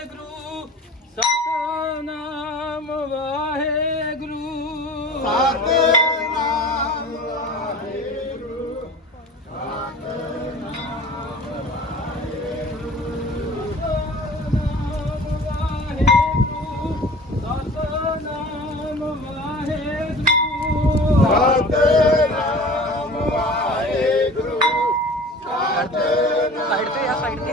Waheguru Satnam Waheguru. Satnam Waheguru. Satnam Waheguru Satnam Waheguru Satnam Waheguru Satnam Waheguru Satnam side ਤੇ ਆ side ਤੇ।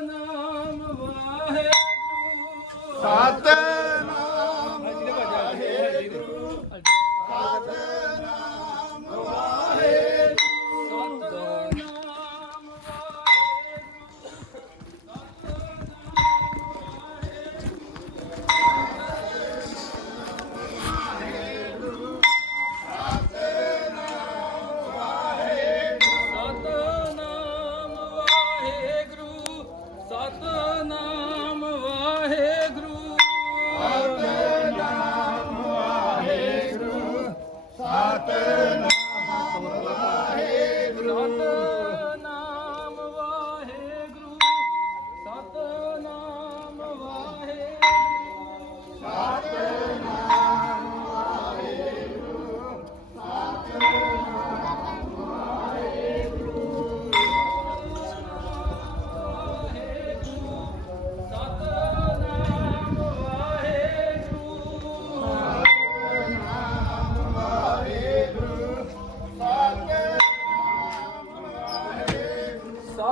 No.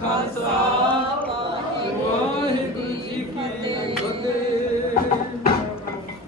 감 사.